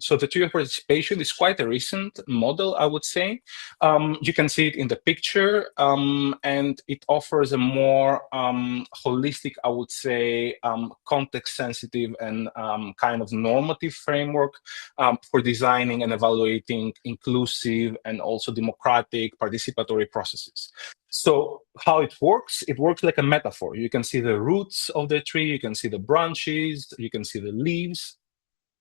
So the tree of participation is quite a recent model, I would say. You can see it in the picture, and it offers a more holistic, I would say, context-sensitive and kind of normative framework for designing and evaluating inclusive and also democratic participatory processes. So how it works like a metaphor. You can see the roots of the tree, you can see the branches, you can see the leaves,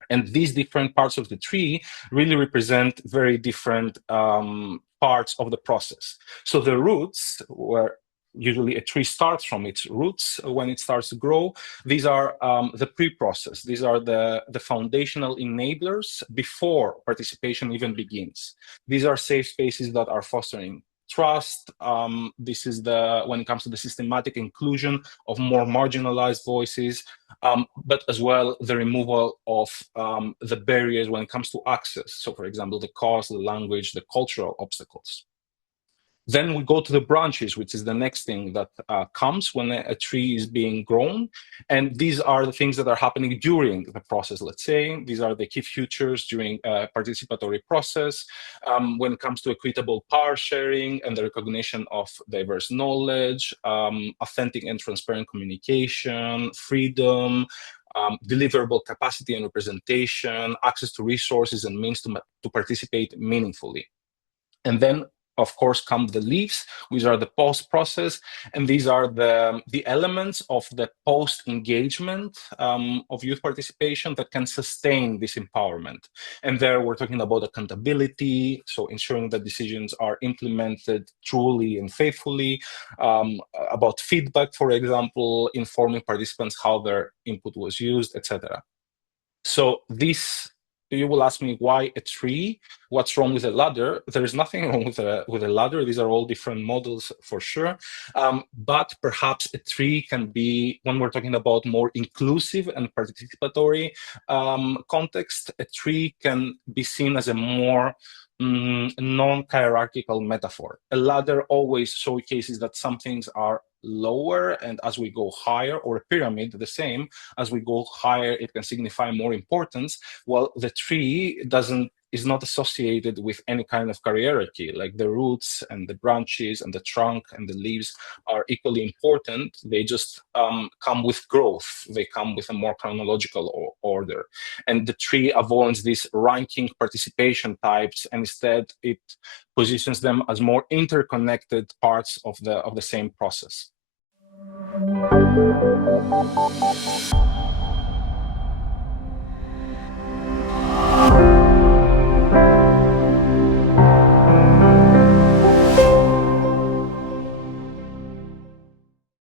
and these different parts of the tree really represent very different parts of the process. So the roots, where usually a tree starts from its roots when it starts to grow, these are the pre-process. These are the foundational enablers before participation even begins. These are safe spaces that are fostering trust. This is when it comes to the systematic inclusion of more marginalized voices, but as well the removal of the barriers when it comes to access. So, for example, the cost, the language, the cultural obstacles. Then we go to the branches, which is the next thing that comes when a tree is being grown. And these are the things that are happening during the process, let's say. These are the key features during a participatory process when it comes to equitable power sharing and the recognition of diverse knowledge, authentic and transparent communication, freedom, deliverable capacity and representation, access to resources and means to participate meaningfully. And then, of course, come the leaves, which are the post-process, and these are the elements of the post-engagement of youth participation that can sustain this empowerment. And there we're talking about accountability, so ensuring that decisions are implemented truly and faithfully, about feedback, for example, informing participants how their input was used, etc. So this, you will ask me, why a tree? What's wrong with a ladder? There is nothing wrong with a ladder. These are all different models for sure. But perhaps a tree can be, when we're talking about more inclusive and participatory context, a tree can be seen as a more non-hierarchical metaphor. A ladder always showcases that some things are lower, and as we go higher, or a pyramid, the same, as we go higher, it can signify more importance. Well, the tree is not associated with any kind of hierarchy. Like the roots and the branches and the trunk and the leaves are equally important. They just come with growth. They come with a more chronological order. And the tree avoids these ranking participation types, and instead it positions them as more interconnected parts of the same process.